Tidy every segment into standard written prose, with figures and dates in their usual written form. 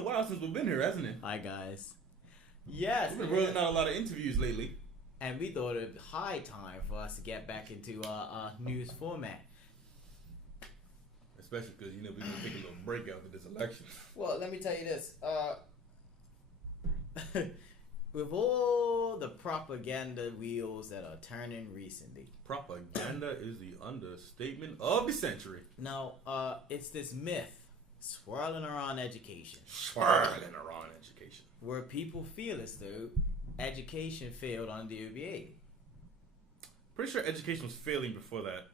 a while since we've been here, hasn't it? Hi guys. Yes, We've been rolling out a lot of interviews lately. and we thought it was high time for us to get back into our news format. Especially because, we're going to take a little break after this election. Well, let me tell you this. With all the propaganda wheels that are turning recently. Propaganda is the understatement of the century. Now, it's this myth swirling around education. Swirling around education. Where people feel as though education failed on the OBA. Pretty sure education was failing before that.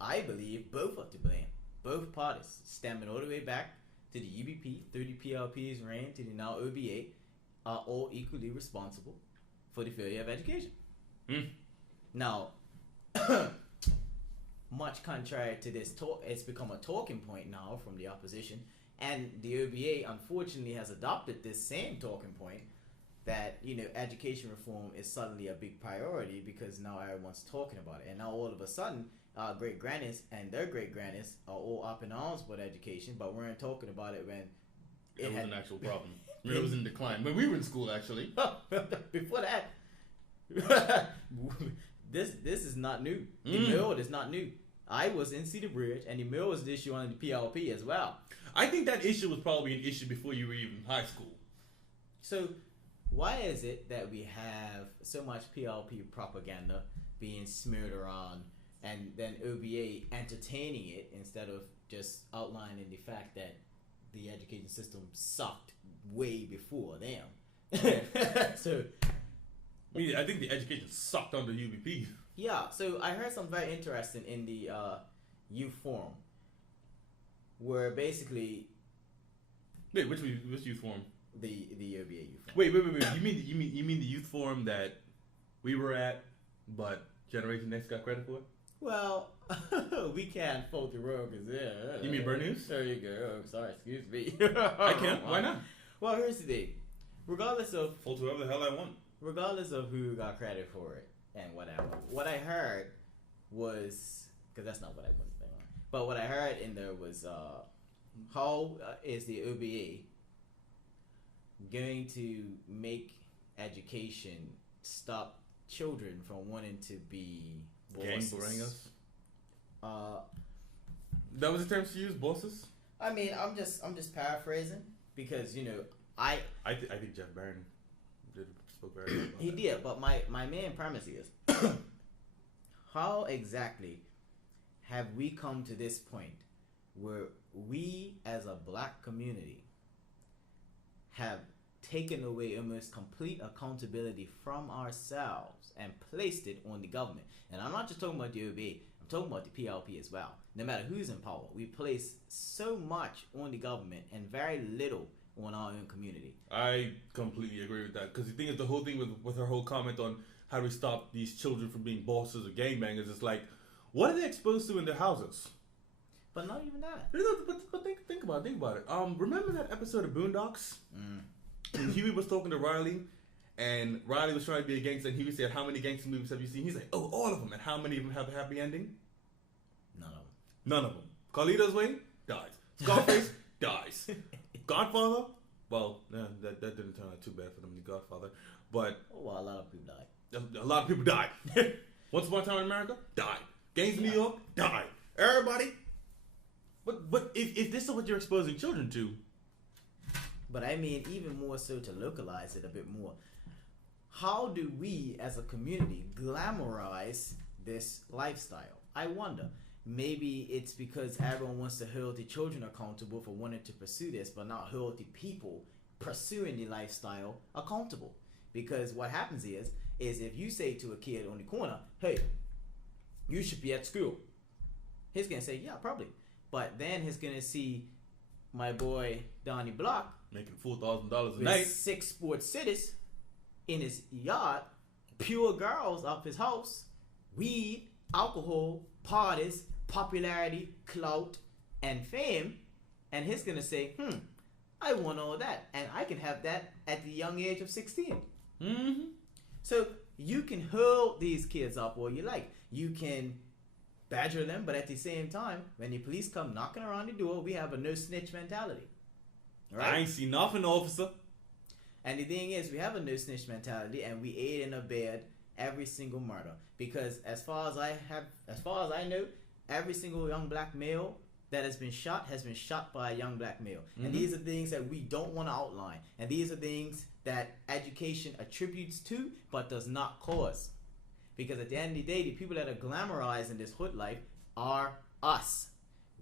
I believe both are to blame. Both parties, stemming all the way back to the UBP through the PLP's reign to the now OBA, are all equally responsible for the failure of education. Now, much contrary to this talk, it's become a talking point now from the opposition, and the OBA unfortunately has adopted this same talking point that education reform is suddenly a big priority because now everyone's talking about it, and now all of a sudden great grannies and their great grannies are all up in arms about education, but weren't talking about it when it was an actual problem. It was in decline when we were in school, actually. Before that, this is not new. The mill is not new. I was in Cedar Bridge, and the mill was an issue on the PLP as well. I think that issue was probably an issue before you were even in high school. So, why is it that we have so much PLP propaganda being smeared around, and then OBA entertaining it instead of just outlining the fact that the education system sucked way before them? So, I think the education sucked under UBP. Yeah, so I heard something very interesting in the youth forum, where basically Wait, which youth forum? the OBA youth forum. Wait. You mean the youth forum that we were at, but Generation Next got credit for it? Well, we can't fault the rogue, You mean Bird News? There you go. Oh, sorry, excuse me. I can't. Why not? Well, here's the thing. Regardless of Fault whoever the hell I want. Regardless of who got credit for it and whatever, what I heard was, because that's not what I wanted to think on, but what I heard in there was how is the OBA going to make education stop children from wanting to be bosses? Gangbangers? That was the term she used, bosses? I mean, I'm just paraphrasing because I think Jeff Barron spoke very well about he that. did, but my main premise is how exactly have we come to this point where we as a black community have taken away almost complete accountability from ourselves and placed it on the government? And I'm not just talking about the OBA, I'm talking about the PLP as well. No matter who's in power, we place so much on the government and very little on our own community. I completely agree with that, because the thing is, the whole thing with her whole comment on how do we stop these children from being bosses or gangbangers, it's like, what are they exposed to in their houses? But not even that. But think about it. Remember that episode of Boondocks? And Huey was talking to Riley, and Riley was trying to be a gangster, and Huey said, how many gangster movies have you seen? He's like, oh, all of them. And how many of them have a happy ending? None of them. Carlito's Way dies. Scarface dies. Godfather? Well, that didn't turn out too bad for them, the Godfather. But a lot of people died. A lot of people died. Once Upon a Time in America? Died. Gangs in New York? Died. Everybody? But if this is what you're exposing children to. But I mean, even more so to localize it a bit more, how do we as a community glamorize this lifestyle? I wonder. Maybe it's because everyone wants to hold the children accountable for wanting to pursue this, but not hold the people pursuing the lifestyle accountable. Because what happens is if you say to a kid on the corner, hey, you should be at school, he's going to say, yeah, probably. But then he's going to see my boy Donnie Block making $4,000 a with night, 6 sports cities in his yard, pure girls up his house, weed, alcohol, parties, popularity, clout, and fame, and he's gonna say, I want all that, and I can have that at the young age of 16. So you can hold these kids up all you like. You can badger them, but at the same time, when the police come knocking around the door, we have a no snitch mentality. Right? I ain't seen nothing, officer. And the thing is, we have a no snitch mentality, and we aid and abet every single murder. Because as far as I know, every single young black male that has been shot by a young black male. Mm-hmm. And these are things that we don't want to outline. And these are things that education attributes to, but does not cause. Because at the end of the day, the people that are glamorizing this hood life are us.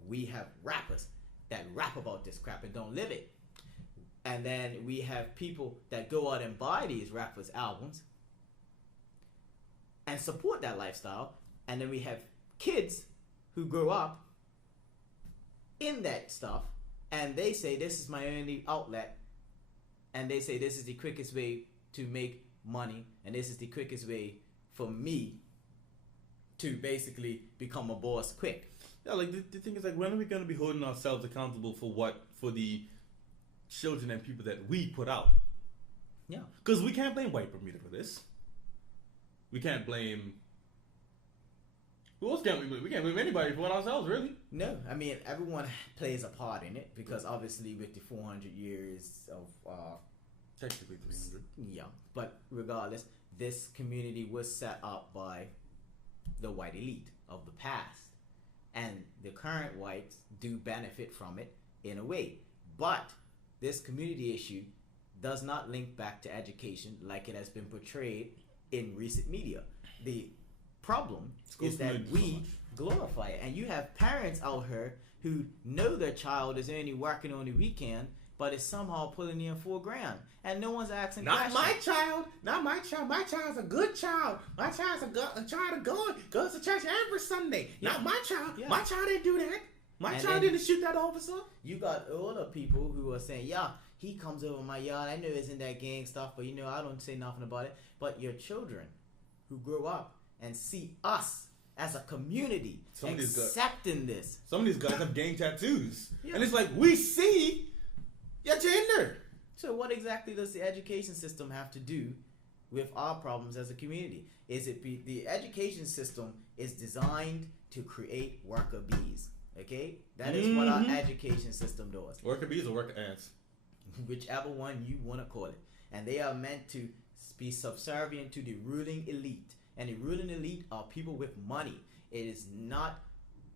We have rappers that rap about this crap and don't live it. And then we have people that go out and buy these rappers' albums and support that lifestyle. And then we have kids who grow up in that stuff, and they say this is my only outlet, and they say this is the quickest way to make money, and this is the quickest way for me to basically become a boss quick. Yeah, like the thing is, like, when are we going to be holding ourselves accountable for the children and people that we put out? Yeah, because we can't blame white Bermuda for this. We can't blame. Who else can't we blame? We can't blame anybody for it ourselves, really. No, I mean, everyone plays a part in it, because obviously with the 400 years of technically 300. Yeah, but regardless, this community was set up by the white elite of the past, and the current whites do benefit from it in a way. But this community issue does not link back to education like it has been portrayed in recent media. The problem is that we glorify it, and you have parents out here who know their child is only working on the weekend, but is somehow pulling in $4,000, and no one's asking questions. Not my child. My child's a good child. My child's a child of God. Goes to church every Sunday. Yeah. Not my child. Yeah. My child didn't do that. My child didn't shoot that officer. You got older people who are saying, yeah, he comes over my yard. I know it's in that gang stuff, but I don't say nothing about it. But your children who grow up and see us as a community accepting this. Some of these guys have gang tattoos. Yeah. And it's like, we see your gender. So what exactly does the education system have to do with our problems as a community? The education system is designed to create worker bees. Okay? That is what our education system does. Worker bees or worker ants? Whichever one you want to call it. And they are meant to be subservient to the ruling elite. And the ruling elite are people with money. It is not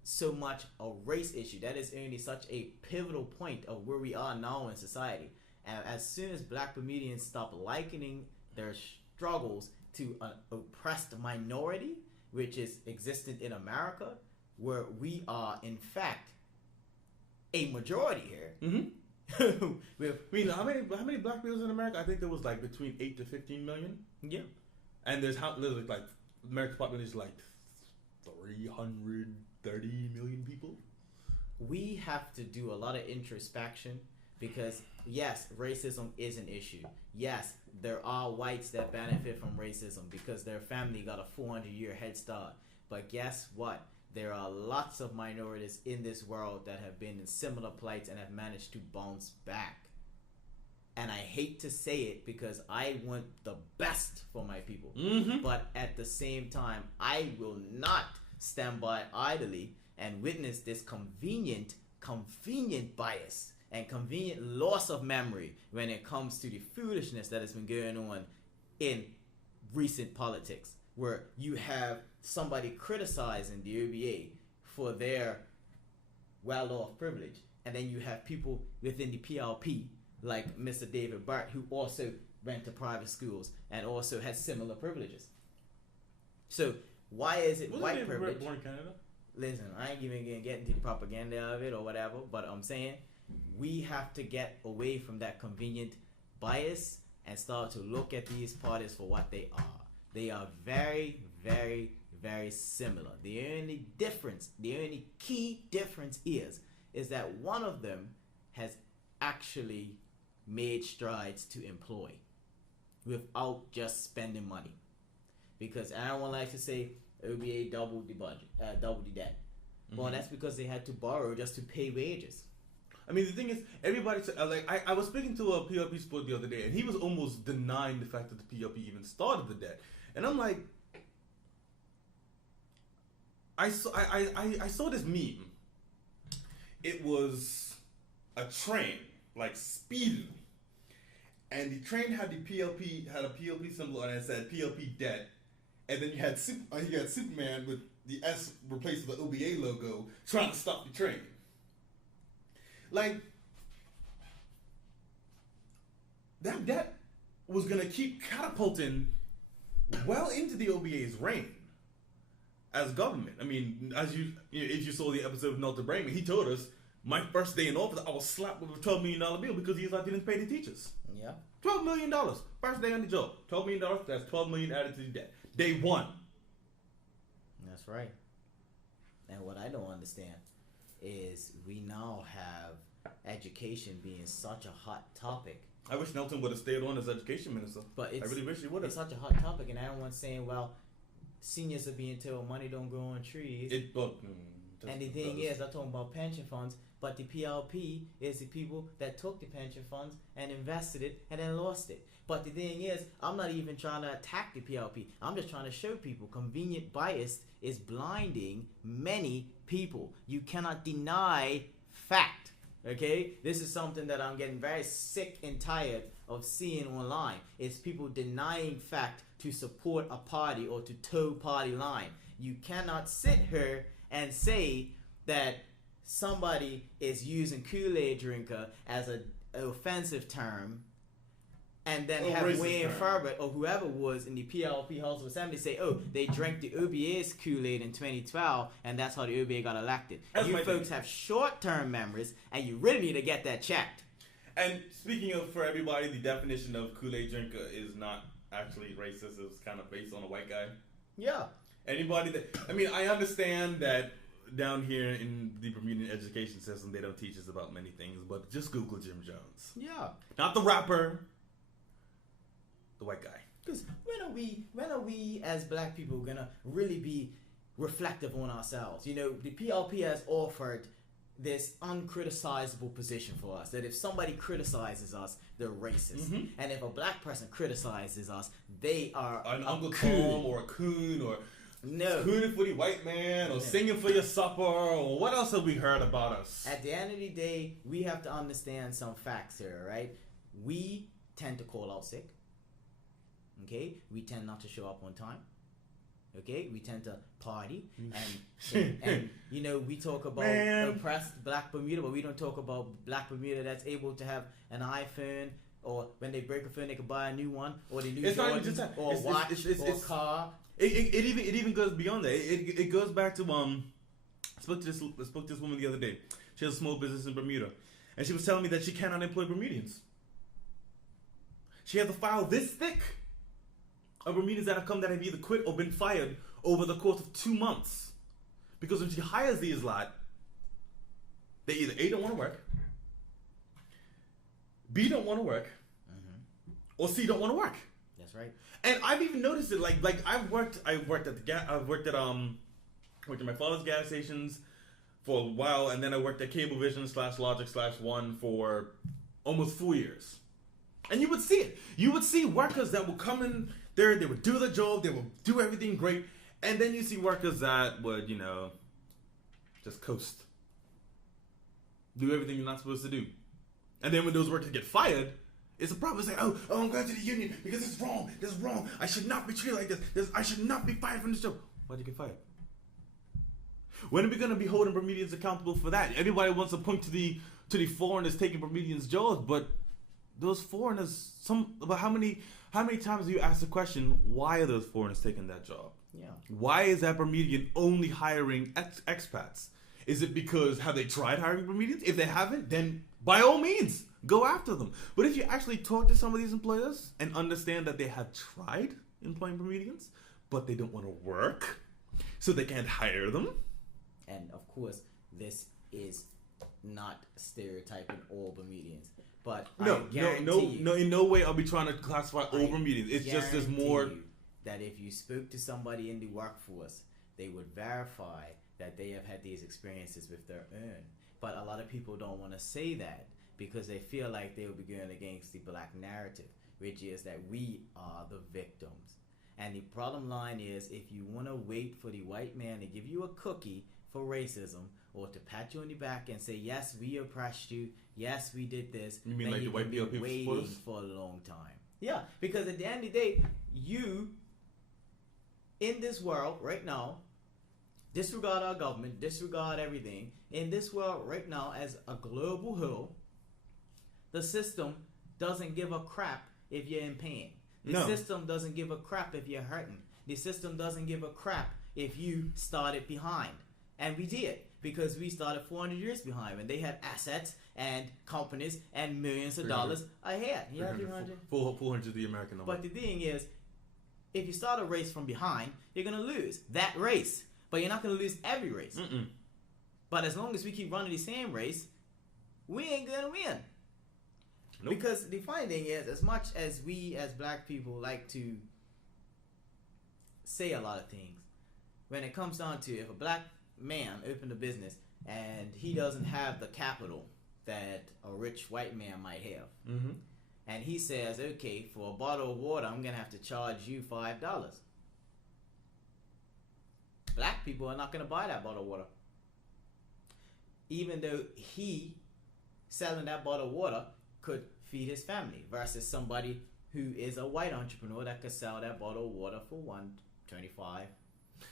so much a race issue. That is only such a pivotal point of where we are now in society. And as soon as black Bermudians stop likening their struggles to an oppressed minority, which is existent in America, where we are in fact a majority here. Mm-hmm. How many black people in America? I think there was like between 8 to 15 million. Yeah. And there's like America's population is like 330 million people. We have to do a lot of introspection, because yes, racism is an issue. Yes, there are whites that benefit from racism because their family got a 400-year head start. But guess what? There are lots of minorities in this world that have been in similar plights and have managed to bounce back. And I hate to say it because I want the best for my people. Mm-hmm. But at the same time, I will not stand by idly and witness this convenient bias and convenient loss of memory when it comes to the foolishness that has been going on in recent politics, where you have somebody criticizing the OBA for their well-off privilege, and then you have people within the PLP like Mr. David Bart, who also went to private schools and also has similar privileges. So why is it white David privilege? Born in Canada? Listen, I ain't even gonna get into the propaganda of it or whatever, but I'm saying we have to get away from that convenient bias and start to look at these parties for what they are. They are very, very, very similar. The only key difference is that one of them has actually made strides to employ without just spending money. Because everyone likes to say OBA doubled the budget, doubled the debt. Mm-hmm. Well, that's because they had to borrow just to pay wages. I mean, the thing is, everybody, I was speaking to a PLP sport the other day, and he was almost denying the fact that the PLP even started the debt. And I'm like, I saw this meme. It was a train like speeding. And the train had a PLP symbol on it that said PLP dead. And then you had Superman with the S replaced with the OBA logo trying to stop the train. Like, that was going to keep catapulting well into the OBA's reign as government. I mean, if you saw the episode of Nelson Brainman, he told us, my first day in office, I was slapped with a $12 million bill because he didn't pay the teachers. Yeah. $12 million. First day on the job. $12 million, that's $12 million added to the debt. Day one. That's right. And what I don't understand is we now have education being such a hot topic. I wish Nelson would have stayed on as education minister. But I really wish he would have. It's such a hot topic, and everyone's saying, well, seniors are being told money don't grow on trees. And the thing is, I'm talking about pension funds, but the PLP is the people that took the pension funds and invested it and then lost it. But the thing is, I'm not even trying to attack the PLP. I'm just trying to show people convenient bias is blinding many people. You cannot deny fact. Okay? This is something that I'm getting very sick and tired of seeing online. It's people denying fact to support a party or to toe party line. You cannot sit here and say that somebody is using Kool-Aid drinker as an offensive term, and then have Wayne Farbert or whoever was in the PLP House of Assembly say, oh, they drank the OBA's Kool-Aid in 2012, and that's how the OBA got elected. You folks have short-term memories, and you really need to get that checked. And speaking of, for everybody, the definition of Kool-Aid drinker is not actually racist. It's kind of based on a white guy. Yeah. Anybody that, I mean, I understand that down here in the Bermudian education system, they don't teach us about many things, but just Google Jim Jones. Yeah. Not the rapper, the white guy. Because when are we as black people gonna really be reflective on ourselves? You know, the PLP has offered this uncriticizable position for us, that if somebody criticizes us, they're racist. Mm-hmm. And if a black person criticizes us, they are an Uncle Tom or a coon or no cooning for the white man or singing for your supper or what else have we heard about us? At the end of the day, we have to understand some facts here, right? We tend to call out sick. Okay? We tend not to show up on time. Okay? We tend to party and you know, we talk about oppressed Black Bermuda, but we don't talk about Black Bermuda that's able to have an iPhone, or when they break a phone they can buy a new one, or the new Jordans, or watch, or a car. It even goes beyond that. It goes back to I spoke to this woman the other day. She has a small business in Bermuda, and she was telling me that she cannot employ Bermudians. She has a file this thick of Bermudians that have either quit or been fired over the course of 2 months, because when she hires these lot, they either A, don't want to work, B, don't want to work, or C, don't want to work. That's right. And I've even noticed it. Like I've worked at my father's gas stations for a while, and then I worked at Cablevision /Logic/One for almost 4 years. And you would see it. You would see workers that would come in there, they would do the job, they would do everything great, and then you see workers that would, you know, just coast, do everything you're not supposed to do, and then when those workers get fired, it's a problem. It's like, oh, I'm going to the union because it's wrong. This is wrong. I should not be treated like this. I should not be fired from this job. Why'd you get fired? When are we going to be holding Bermudians accountable for that? Everybody wants to point to the foreigners taking Bermudians' jobs, but those foreigners, how many times do you ask the question, why are those foreigners taking that job? Yeah. Why is that Bermudian only hiring expats? Is it because have they tried hiring Bermudians? If they haven't, then by all means, go after them. But if you actually talk to some of these employers and understand that they have tried employing Bermudians, but they don't want to work, so they can't hire them. And of course, this is not stereotyping all Bermudians. But no, in no way are we trying to classify all Bermudians. It's just there's more. That if you spoke to somebody in the workforce, they would verify that they have had these experiences with their own. But a lot of people don't want to say that because they feel like they will be going against the black narrative, which is that we are the victims. And the problem line is, if you want to wait for the white man to give you a cookie for racism or to pat you on the back and say, yes, we oppressed you, yes, we did this, You mean then like you the white can be people waiting support us? for a long time. Yeah, because at the end of the day, you, in this world right now, disregard our government, disregard everything. In this world right now, as a global whole, the system doesn't give a crap if you're in pain. The system doesn't give a crap if you're hurting. The system doesn't give a crap if you started behind. And we did, because we started 400 years behind when they had assets and companies and millions of dollars ahead. Yeah, 300. 400 is the American number. But the thing is, if you start a race from behind, you're going to lose that race. But you're not going to lose every race. But as long as we keep running the same race, we ain't going to win. Nope. Because the funny thing is, as much as we as black people like to say a lot of things, when it comes down to if a black man opened a business and he doesn't have the capital that a rich white man might have, and he says, okay, for a bottle of water, I'm going to have to charge you $5. Black people are not going to buy that bottle of water. Even though he, selling that bottle of water, could feed his family, versus somebody who is a white entrepreneur that could sell that bottle of water for $1.25,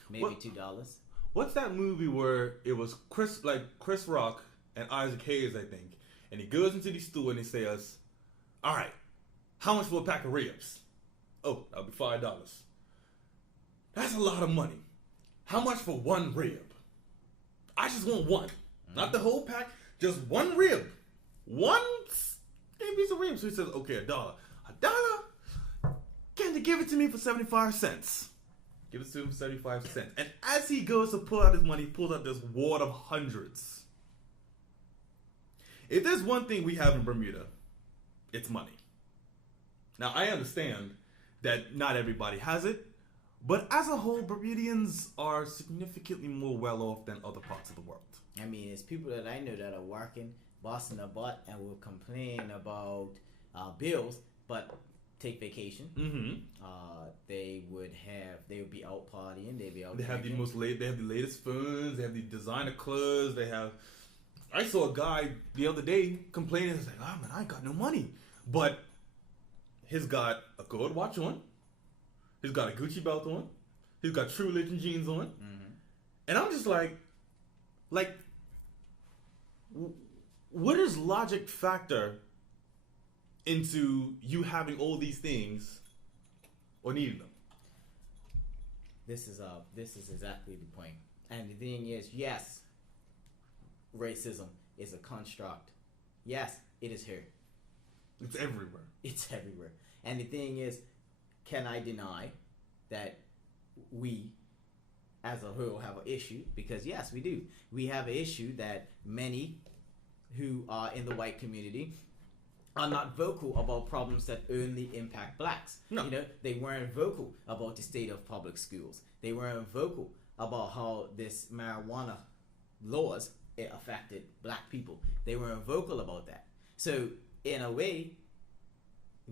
maybe $2. What's that movie where it was Chris Rock and Isaac Hayes, I think, and he goes into the store and he says, all right, how much for a pack of ribs? Oh, that'll be $5. That's a lot of money. How much for one rib? I just want one. Not the whole pack, just one rib. One piece of rib. So he says, okay, $1. $1? Can you give it to me for 75 cents? Give it to him for 75 cents. And as he goes to pull out his money, he pulls out this wad of hundreds. If there's one thing we have in Bermuda, it's money. Now, I understand that not everybody has it, but as a whole, Bermudians are significantly more well off than other parts of the world. I mean, it's people that I know that are working, busting their butt, and will complain about bills, but take vacation. They would be out partying. They'd be out. They have they have the latest phones. They have the designer clothes. They have. I saw a guy the other day complaining. He's like, "Oh man, I ain't got no money," but he's got a gold watch on. He's got a Gucci belt on. He's got True Religion jeans on. And I'm just like, what does logic factor into you having all these things or needing them? This is exactly the point. And the thing is, yes, racism is a construct. Yes, it is here. It's everywhere. It's everywhere. And the thing is, can I deny that we as a whole have an issue? Because yes, we do. We have an issue that many who are in the white community are not vocal about problems that only impact blacks. No. You know, they weren't vocal about the state of public schools. They weren't vocal about how this marijuana laws affected black people. They weren't vocal about that. So in a way,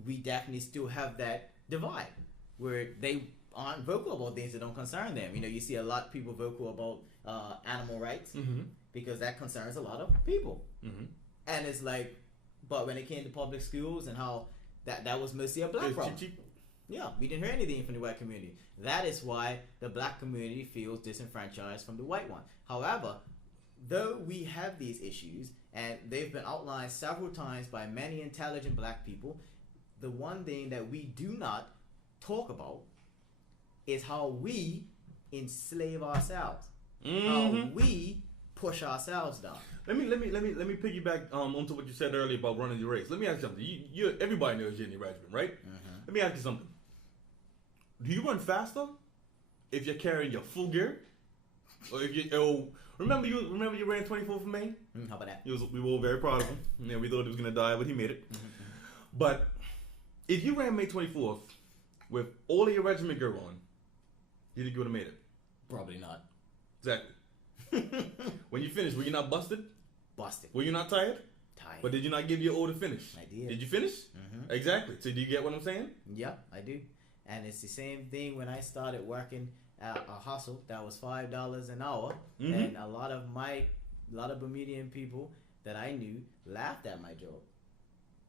we definitely still have that divide where they aren't vocal about things that don't concern them. You know, you see a lot of people vocal about animal rights because that concerns a lot of people. And it's like, but when it came to public schools and how that was mostly a black problem. Yeah, we didn't hear anything from the white community. That is why the black community feels disenfranchised from the white one. However, though we have these issues, and they've been outlined several times by many intelligent black people, the one thing that we do not talk about is how we enslave ourselves. How we push ourselves down. Let me piggyback onto what you said earlier about running your race. Let me ask you something. You everybody knows you're in the regiment, right? Let me ask you something. Do you run faster if you're carrying your full gear, or if you remember you ran 24th of May? How about that? We were all very proud of him. Yeah, we thought he was gonna die, but he made it. But if you ran May 24th with all of your regiment gear on, you think you would have made it? Probably not. Exactly. When you finished, were you not busted? Busted. Were you not tired? Tired. But did you not give your all to finish? I did. Did you finish? Exactly. So do you get what I'm saying? Yeah, I do. And it's the same thing when I started working at a hustle that was $5 an hour, and a lot of Bermudian people that I knew laughed at my job.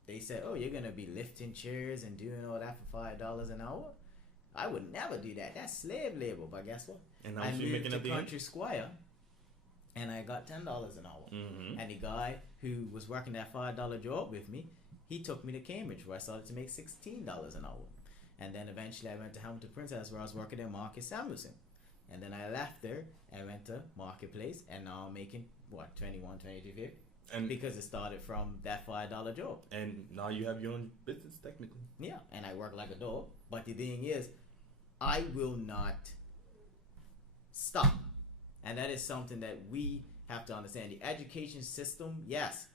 They said, "Oh, you're gonna be lifting chairs and doing all that for $5 an hour? I would never do that. That's slave labor." But guess what? And now I she's moved making to up the Country Squire, and I got $10 an hour. And the guy who was working that $5 job with me, he took me to Cambridge, where I started to make $16 an hour. And then eventually I went to Hamilton Princess, where I was working at Market Samuelson. And then I left there and went to Marketplace, and now I'm making, what, 21, 22, and because it started from that $5 job. And now you have your own business, technically. Yeah, and I work like a dog. But the thing is, I will not stop. And that is something that we have to understand. The education system, yes,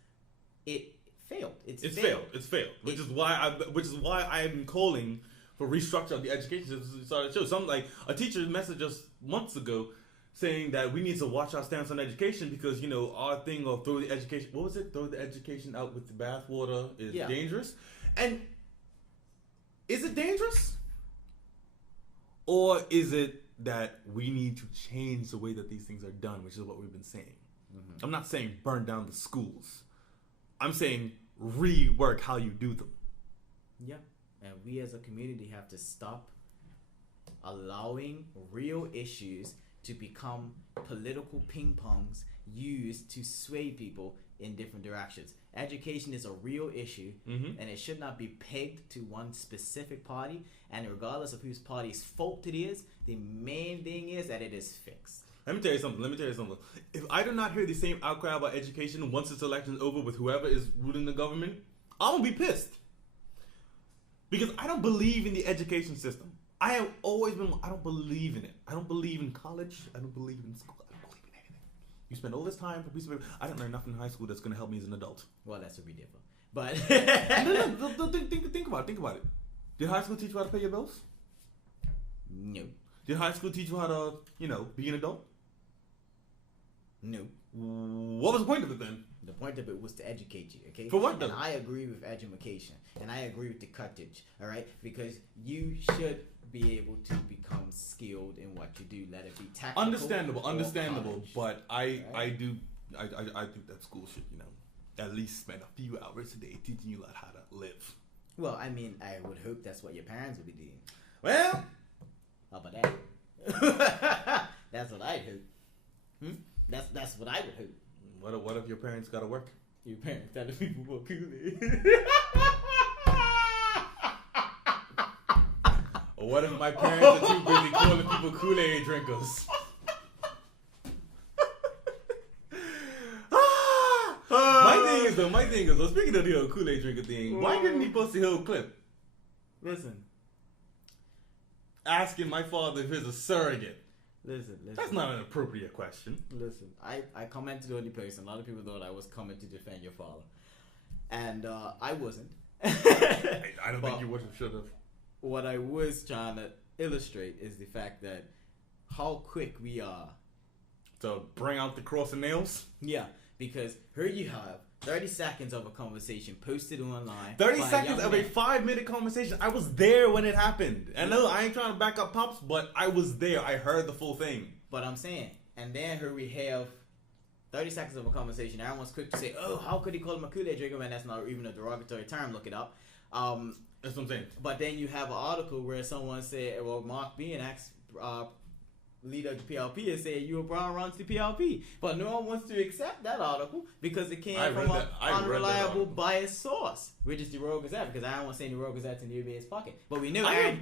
it failed. It's failed. Which is why I'm calling for restructure of the education system. Started to show some, like, a teacher messaged us months ago saying that we need to watch our stance on education because, you know, our thing of throw the education, what was it? Throw the education out with the bathwater is dangerous. And is it dangerous? Or is it that we need to change the way that these things are done, which is what we've been saying? I'm not saying burn down the schools. I'm saying rework how you do them. Yeah. And we as a community have to stop allowing real issues to become political ping pongs used to sway people in different directions. Education is a real issue, and it should not be pegged to one specific party. And regardless of whose party's fault it is, the main thing is that it is fixed. Let me tell you something. If I do not hear the same outcry about education once this election is over with whoever is ruling the government, I'm going to be pissed. Because I don't believe in the education system. I have always been, I don't believe in it. I don't believe in college. I don't believe in school. I don't believe in anything. You spend all this time for a piece of paper. I don't learn nothing in high school that's going to help me as an adult. Well, that's what we did. But no, think about it. Did high school teach you how to pay your bills? No. Did high school teach you how to, be an adult? No. What was the point of it then? The point of it was to educate you, okay? For what though? And I agree with education, and I agree with the cuttage, all right? Because you should be able to become skilled in what you do, let it be tactical. Understandable. But I think that school should, at least spend a few hours a day teaching you how to live. Well, I mean, I would hope that's what your parents would be doing. Well, how about that? That's what I'd hope. That's what I would hope. What if your parents gotta work? Your parents telling people about Kool-Aid. Or what if my parents are too busy calling people Kool-Aid drinkers? My thing is, speaking of the whole Kool-Aid drinker thing, why didn't he post the whole clip? Listen. Asking my father if he's a surrogate. Listen. That's not an appropriate question. Listen, I commented on the post, and a lot of people thought I was coming to defend your father. And I wasn't. I don't think you would have, should have. What I was trying to illustrate is the fact that how quick we are to bring out the cross and nails? Yeah, because here you have 30 seconds of a conversation posted online. 30 seconds of a 5-minute conversation. I was there when it happened. I know I ain't trying to back up Pops, but I was there. I heard the full thing. But I'm saying, and then here we have 30 seconds of a conversation. Everyone's quick to say, oh, how could he call him a Kool-Aid drinker? Man, that's not even a derogatory term. Look it up. That's what I'm saying. But then you have an article where someone said, well, Mark Bean asked leader of the PLP and said, you a Brown runs the PLP. But no one wants to accept that article because it came from an unreliable, biased source, which is the Royal Gazette, because I don't want to say the Royal Gazette's in the UBA's pocket. But we know Aaron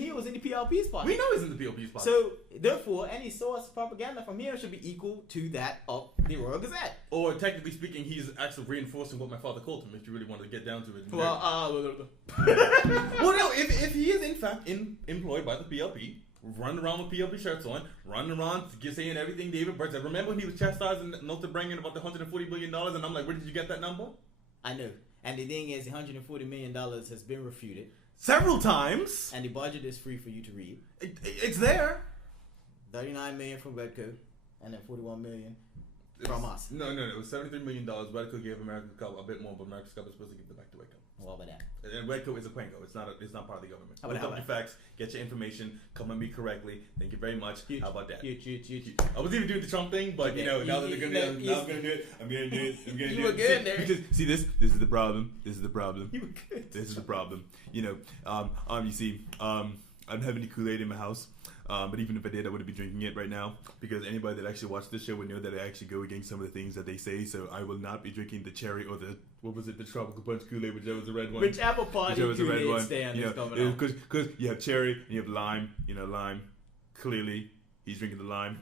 Hill was in the PLP's pocket. We know he's in the PLP's pocket. So, therefore, any source propaganda from him should be equal to that of the Royal Gazette. Or, technically speaking, he's actually reinforcing what my father called him, if you really want to get down to it. Well, no, if he is, in fact, employed by the PLP, running around with PLP shirts on, running around saying everything David Byrd said. Remember when he was chastising Notre Bringing about the $140 billion, and I'm like, where did you get that number? I know. And the thing is, the $140 million has been refuted. Several times. And the budget is free for you to read. It's there. $39 million from Redco, and then $41 million from us. No. It was $73 million. Redco gave America's Cup a bit more, but America's Cup is supposed to give it back to Redco. What about that? And red coat is a quengo. It's not part of the government. How about Look up that? your facts, get your information, come at me correctly. Thank you very much. Huge. How about that? Huge. I was even doing the Trump thing, but you know, now that they're gonna do it, now I'm gonna do it. I'm gonna do it. I'm gonna do it. You were good there. Because see this is the problem. This is the problem. You were good. This is the problem. You know, you see, I don't have any Kool-Aid in my house. But even if I did, I wouldn't be drinking it right now because anybody that actually watched this show would know that I actually go against some of the things that they say. So I will not be drinking the cherry or the the tropical punch Kool-Aid, whichever was the red one. Whichever party Kool-Aid stand is coming out. Because you have cherry and you have lime. You know, lime. Clearly, he's drinking the lime.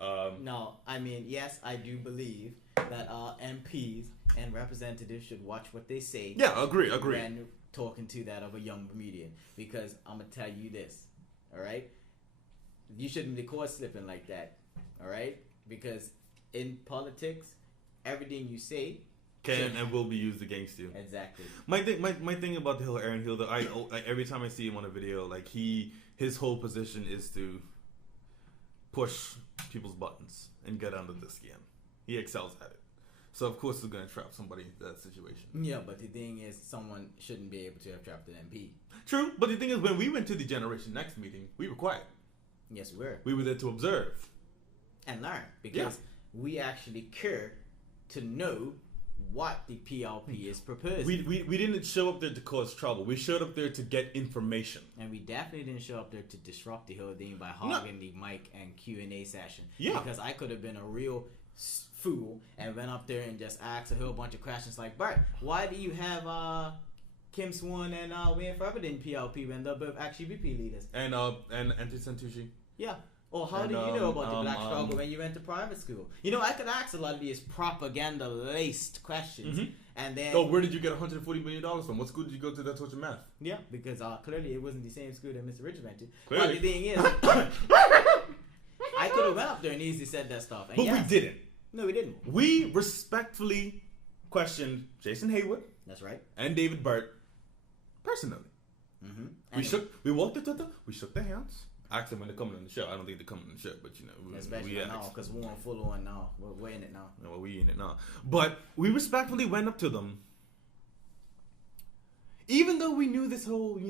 No, I mean, yes, I do believe that our MPs and representatives should watch what they say. Yeah, agree. When talking to that of a young comedian, because I'm gonna tell you this, all right. You shouldn't be caught slipping like that, all right? Because in politics, everything you say can and will be used against you. Exactly. My thing about the whole Aaron Hill, that I every time I see him on a video, like his whole position is to push people's buttons and get under the skin. He excels at it. So of course he's gonna trap somebody in that situation. Yeah, but the thing is, someone shouldn't be able to have trapped an MP. True, but the thing is, when we went to the Generation Next meeting, we were quiet. Yes, we were. We were there to observe and learn because we actually care to know what the PLP is proposing. We didn't show up there to cause trouble. We showed up there to get information. And we definitely didn't show up there to disrupt the whole thing by hogging the mic and Q&A session. Yeah. Because I could have been a real fool and went up there and just asked a whole bunch of questions like, Bart, why do you have Kim Swan and Wayne Forever in PLP when they're both actually VP leaders? And Anthony Santucci. Yeah. Or how do you know about the black struggle when you went to private school? You know, I could ask a lot of these propaganda-laced questions, and then... So where did you get $140 million from? What school did you go to that taught you math? Yeah, because clearly it wasn't the same school that Mr. Richard went to. Clearly. But the thing is, I could have went up there and easily said that stuff. And but we didn't. No, we didn't. We respectfully questioned Jason Haywood. That's right. And David Burt personally. We walked up to them. We shook their hands. Asked them when they're coming on the show. I don't think they're coming on the show, but you know, especially now because we're on full on now. We're in it now. No, well, we in it now. But we respectfully went up to them, even though we knew this whole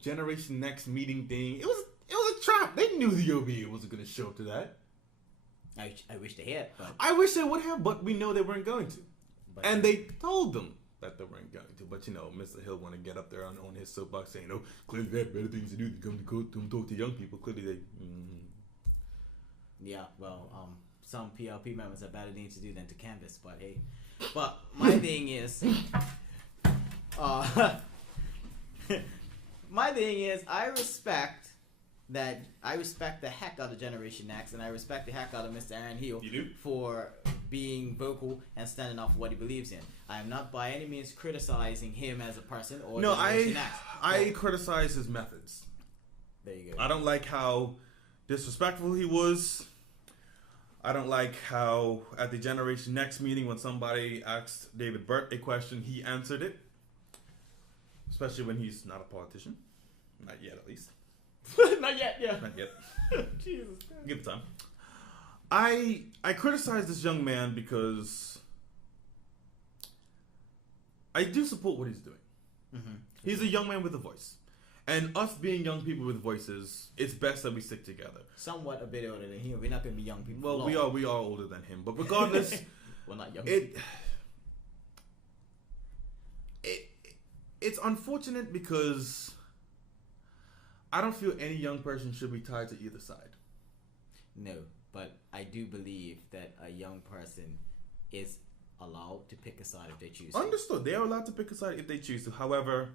Generation Next meeting thing. It was a trap. They knew the OBA wasn't going to show up to that. I wish they had. But I wish they would have, but we know they weren't going to. But and they told them that they weren't going to. But Mr. Hill want to get up there on his soapbox saying, "Oh, clearly they have better things to do than come to talk to young people." Clearly they. Yeah, well, some PLP members have better things to do than to canvass. But hey, but my thing is, I respect the heck out of Generation X, and I respect the heck out of Mr. Aaron Hill for being vocal and standing up for what he believes in. I am not by any means criticizing him as a person or Generation X. I criticize his methods. There you go. I don't like how disrespectful he was. I don't like how at the Generation Next meeting when somebody asked David Burt a question, he answered it. Especially when he's not a politician. Not yet, at least. Not yet, yeah. Not yet. Jesus. Give it time. I criticize this young man because I do support what he's doing. He's a young man with a voice. And us being young people with voices, it's best that we stick together. Somewhat a bit older than him. We're not going to be young people. Well, we are older than him. But regardless... well, not young It's unfortunate because I don't feel any young person should be tied to either side. No, but I do believe that a young person is allowed to pick a side if they choose to. Understood. They are allowed to pick a side if they choose to. However,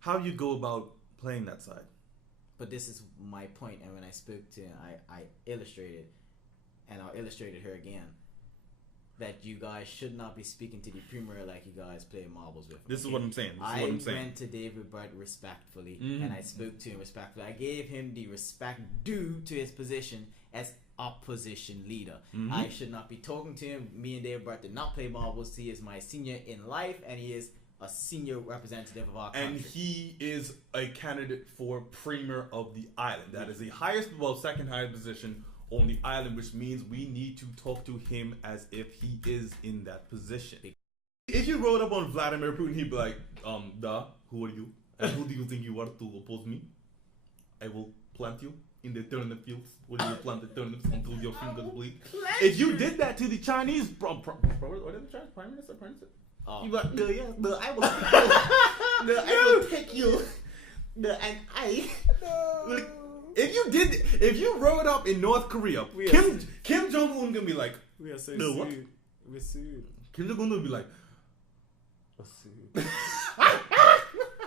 how you go about playing that side. But this is my point, and when I spoke to him, I illustrated, and I'll illustrate it here again, that you guys should not be speaking to the premier like you guys play marbles with. This is what I'm saying. I went to David Burt respectfully, and I spoke to him respectfully. I gave him the respect due to his position as opposition leader. I should not be talking to him. Me and David Burt did not play marbles. He is my senior in life, and he is a senior representative of our country. And he is a candidate for premier of the island. That is the highest, second highest position on the island, which means we need to talk to him as if he is in that position. If you rode up on Vladimir Putin, he'd be like, who are you? And who do you think you are to oppose me? I will plant you in the turnip fields where you plant the turnips until your fingers bleed. If you did that to the Chinese, what is the Chinese prime minister? Oh. You got, I will take you. And I. If you rode up in North Korea, Kim Jong Un gonna be like, we are so no, what? sued. We're sued. Kim Jong Un will be like, We're sued.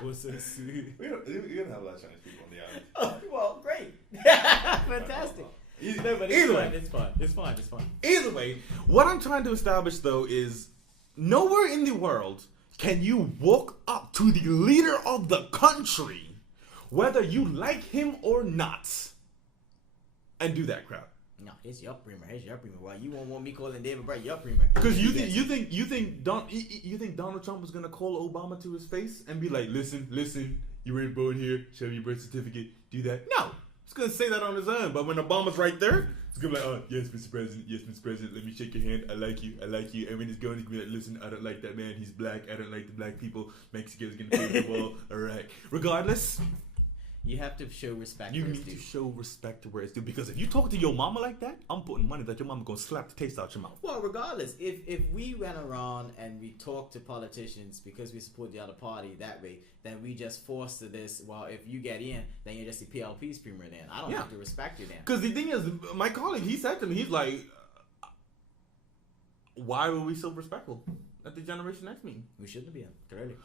We're so sued. we don't have a lot of Chinese people on the island. Oh, well, great. Fantastic. No, but it's fine. Either way, what I'm trying to establish though is nowhere in the world can you walk up to the leader of the country, whether you like him or not, and do that crap. No, it's your premier. Why you won't want me calling David Bright your premier? Because you think Donald Trump was gonna call Obama to his face and be like, listen, you were born here, show me your birth certificate, do that. No, he's gonna say that on his own. But when Obama's right there, he's gonna be like, yes, Mr. President, let me shake your hand. I like you. And when he's going, he's gonna be like, listen, I don't like that man. He's black. I don't like the black people. Mexico's gonna pay the wall. All right. Regardless. You have to show respect. You need to show respect to where it's due. Because if you talk to your mama like that, I'm putting money that your mama gonna slap the taste out your mouth. Well, regardless, if we went around and we talked to politicians because we support the other party that way, then we just foster this. Well, if you get in, then you're just the PLP's premier. Then I don't have to respect you then. Because the thing is, my colleague, he said to me, he's like, why were we so respectful at the Generation X meeting? We shouldn't have been. Clearly.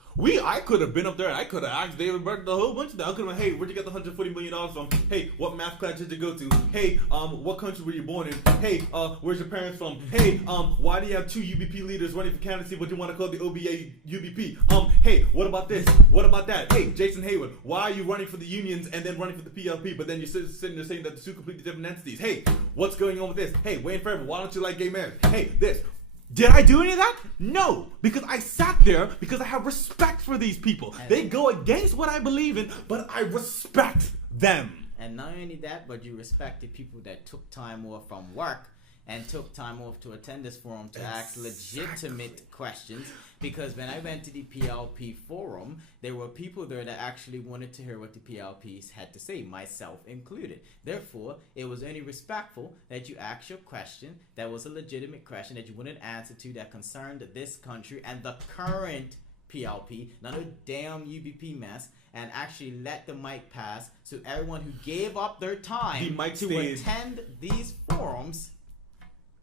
I could have been up there and I could have asked David Burke a whole bunch of that. I could have been, hey, where'd you get the $140 million from? Hey, what math class did you go to? Hey, what country were you born in? Hey, where's your parents from? Hey, why do you have two UBP leaders running for candidacy? What do you want to call the OBA UBP? Hey, what about this? What about that? Hey, Jason Hayward, why are you running for the unions and then running for the PLP, but then you're sitting there saying that the two completely different entities? Hey, what's going on with this? Hey, Wayne Fairman, why don't you like gay marriage? Hey, this. Did I do any of that? No, because I sat there because I have respect for these people. They go against what I believe in, but I respect them. And not only that, but you respect the people that took time off from work and took time off to attend this forum to ask legitimate questions. Because when I went to the PLP forum, there were people there that actually wanted to hear what the PLPs had to say, myself included. Therefore, it was only respectful that you asked your question that was a legitimate question that you wanted an answer to that concerned this country and the current PLP, not a damn UBP mess, and actually let the mic pass so everyone who gave up their time to attend these forums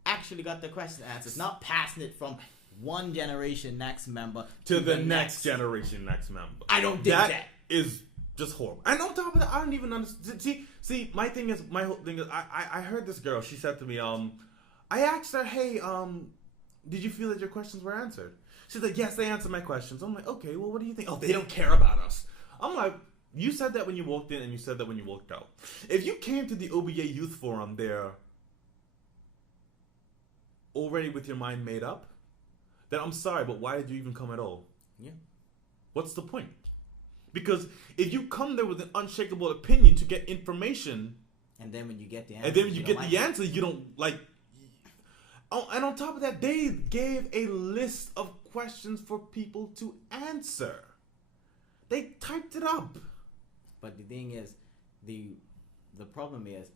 actually got their question answers, not passing it from one Generation Next member to the next Generation Next member. I don't think that is just horrible. And on top of that, I don't even understand. See, my whole thing is, I heard this girl. She said to me, I asked her, hey, did you feel that your questions were answered? She's like, yes, they answered my questions. I'm like, okay, well, what do you think? Oh, they don't care about us. I'm like, you said that when you walked in and you said that when you walked out. If you came to the OBA Youth Forum there already with your mind made up, then I'm sorry, but why did you even come at all? Yeah. What's the point? Because if you come there with an unshakable opinion to get information, and then when you get the answer, answer, you don't like. Oh, and on top of that, they gave a list of questions for people to answer. They typed it up. But the thing is, the problem is,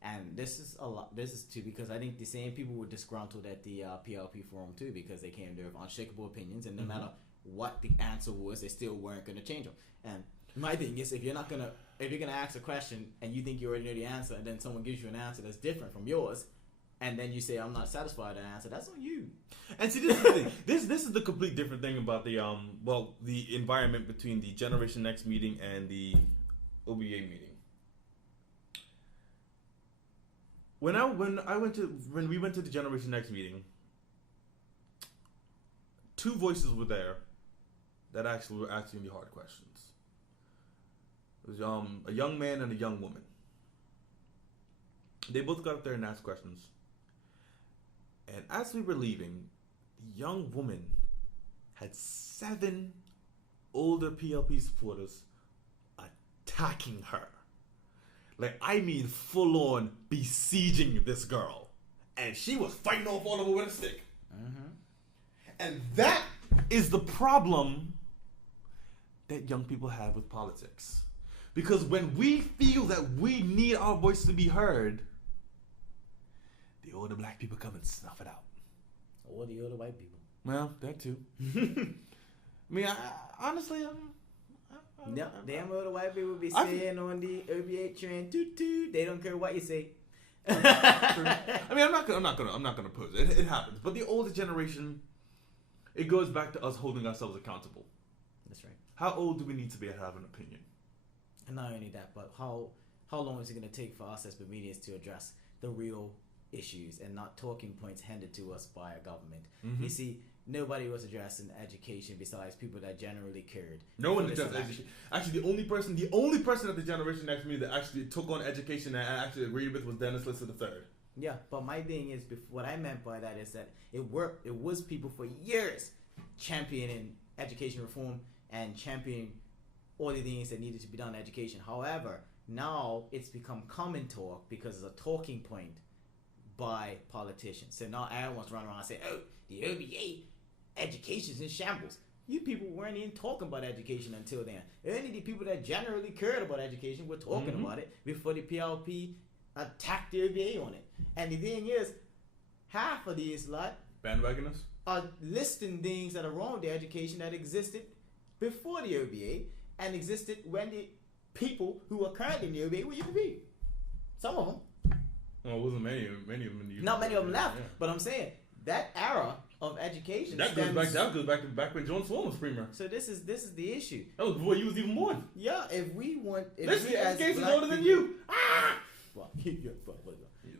and this is a lot. This is too because I think the same people were disgruntled at the PLP forum too because they came there with unshakable opinions, and no matter what the answer was, they still weren't going to change them. And my thing is, if you're gonna ask a question and you think you already know the answer, and then someone gives you an answer that's different from yours, and then you say I'm not satisfied with that answer, that's on you. And see, this is the thing. This is the complete different thing about the the environment between the Generation Next meeting and the OBA meeting. When we went to the Generation Next meeting, two voices were there that actually were asking the hard questions. It was a young man and a young woman. They both got up there and asked questions. And as we were leaving, the young woman had 7 older PLP supporters attacking her. Like, I mean, full on besieging this girl. And she was fighting off all of them with a stick. Mm-hmm. And that is the problem that young people have with politics. Because when we feel that we need our voice to be heard, the older black people come and snuff it out. Or the older white people. Well, that too. I mean, honestly, damn older white people be staying on the OBA train. Toot toot. They don't care what you say. I mean, I'm not gonna pose it. It happens, but the older generation, it goes back to us holding ourselves accountable. That's right. How old do we need to be to have an opinion? And not only that, but how long is it going to take for us as Bermudians to address the real issues and not talking points handed to us by a government? Mm-hmm. You see, nobody was addressing education besides people that generally cared. No one addressed education. Actually, the only person of the generation next to me that actually took on education and actually agreed with was Dennis Lister III. Yeah, but my thing is, what I meant by that is that it was people for years championing education reform and championing all the things that needed to be done in education. However, now it's become common talk because it's a talking point by politicians. So now everyone's running around and saying, oh, the OBA education's in shambles. You people weren't even talking about education until then. Only the people that generally cared about education were talking about it before the PLP attacked the OBA on it. And the thing is, half of these bandwagoners are listing things that are wrong with the education that existed before the OBA and existed when the people who are currently in the OBA were UPB. Some of them. Well, it wasn't many of them in the UPB. Not many of them left, but I'm saying that era of education that goes back to back when John Swan was premier. So this is the issue. That was before you was even born. Yeah, if we education's older than you. Well,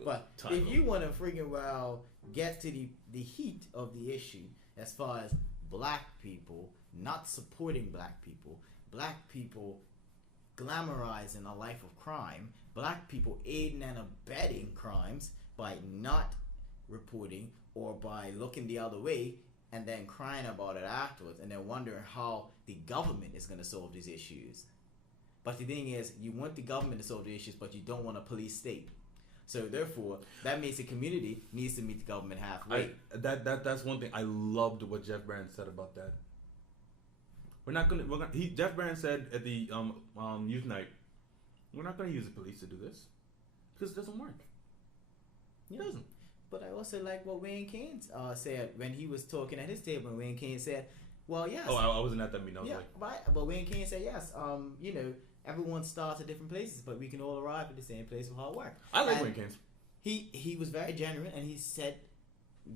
but if you want to freaking get to the heat of the issue as far as black people not supporting black people glamorizing a life of crime, black people aiding and abetting crimes by not reporting or by looking the other way and then crying about it afterwards and then wondering how the government is going to solve these issues. But the thing is, you want the government to solve the issues, but you don't want a police state. So therefore, that means the community needs to meet the government halfway. That's one thing. I loved what Jeff Barron said about that. Jeff Barron said at the youth night, we're not going to use the police to do this because it doesn't work. It doesn't. But I also like what Wayne Keynes said when he was talking at his table. And Wayne Keynes said, "Well, yes." Oh, I wasn't at that meeting. But Wayne Keynes said, "Yes. Everyone starts at different places, but we can all arrive at the same place of hard work." I like Wayne Keynes. He was very genuine, and he said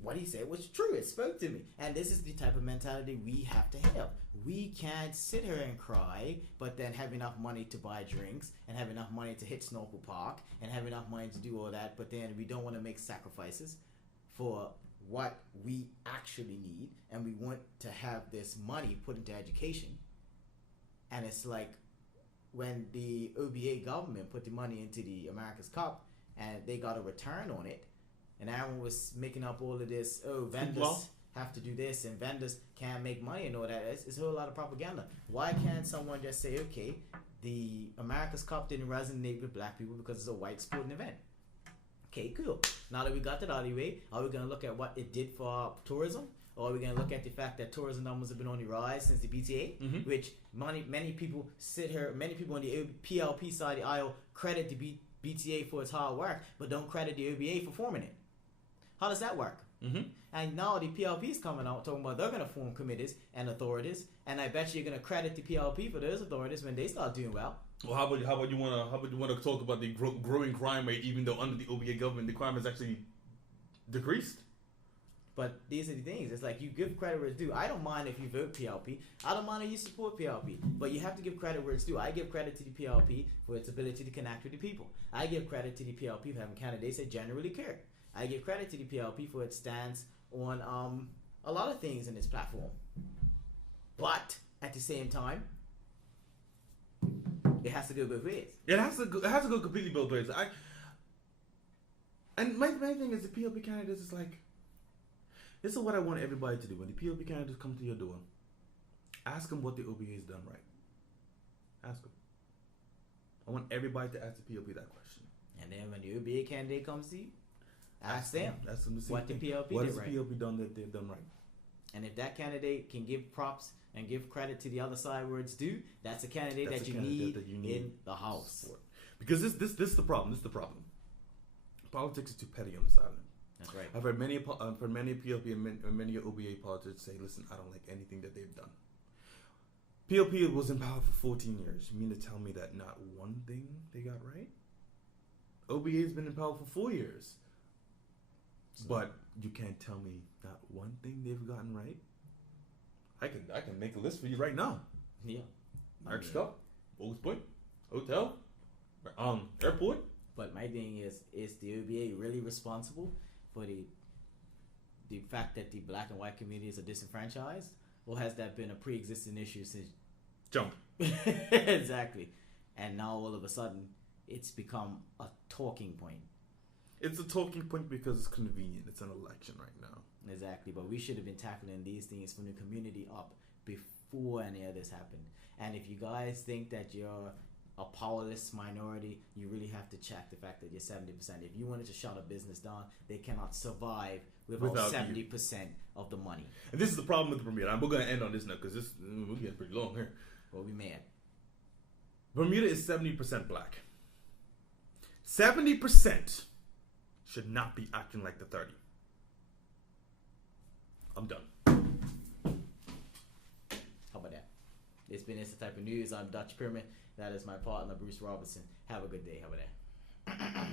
what he said was true. It spoke to me. And this is the type of mentality we have to have. We can't sit here and cry, but then have enough money to buy drinks, and have enough money to hit Snorkel Park, and have enough money to do all that, but then we don't want to make sacrifices for what we actually need, and we want to have this money put into education. And it's like when the OBA government put the money into the America's Cup, and they got a return on it, and everyone was making up all of this, vendors have to do this, and vendors can't make money and all that. It's a whole lot of propaganda. Why can't someone just say, okay, the America's Cup didn't resonate with black people because it's a white sporting event? Okay, cool. Now that we got that out of the way, are we going to look at what it did for tourism? Or are we going to look at the fact that tourism numbers have been on the rise since the BTA, which many people on the PLP side of the aisle credit the BTA for its hard work, but don't credit the OBA for forming it. How does that work? And now the PLP is coming out talking about they're going to form committees and authorities, and I bet you're going to credit the PLP for those authorities when they start doing well. Well, how about you want to talk about the growing crime rate, even though under the OBA government the crime has actually decreased? But these are the things. It's like you give credit where it's due. I don't mind if you vote PLP. I don't mind if you support PLP. But you have to give credit where it's due. I give credit to the PLP for its ability to connect with the people. I give credit to the PLP for having candidates that generally care. I give credit to the PLP for its stance on a lot of things in its platform. But at the same time, it has to go both ways. It has to go completely both ways. And my thing is the PLP candidates is like, this is what I want everybody to do. When the PLP candidates come to your door, ask them what the OBA has done right. Ask them. I want everybody to ask the PLP that question. And then when the OBA candidate comes to you, ask them to see what the PLP what did has right. the PLP done that they've done right. And if that candidate can give props and give credit to the other side where it's due, that's a candidate that you need in the House. Support. Because this is the problem. This is the problem. Politics is too petty on this island. That's right. I've heard many PLP and many OBA politicians say, "Listen, I don't like anything that they've done." PLP was in power for 14 years. You mean to tell me that not one thing they got right? OBA has been in power for 4 years. But you can't tell me not one thing they've gotten right? I can make a list for you right now. Yeah. Arch Stop, Bowes Point, Hotel, Airport. But my thing is the OBA really responsible for the fact that the black and white communities are disenfranchised? Or has that been a pre-existing issue since... Jump. Exactly. And now all of a sudden, it's become a talking point. It's a talking point because it's convenient. It's an election right now. Exactly. But we should have been tackling these things from the community up before any of this happened. And if you guys think that you're a powerless minority, you really have to check the fact that you're 70%. If you wanted to shut a business down, they cannot survive without 70% of the money. And this is the problem with the Bermuda. We're going to end on this now because we're getting pretty long here. Well, we mad. Bermuda is 70% black. 70% should not be acting like the 30. I'm done. How about that? It's been It's the Type of News. I'm Dutch Pyramid. That is my partner, Bruce Robinson. Have a good day. How about that?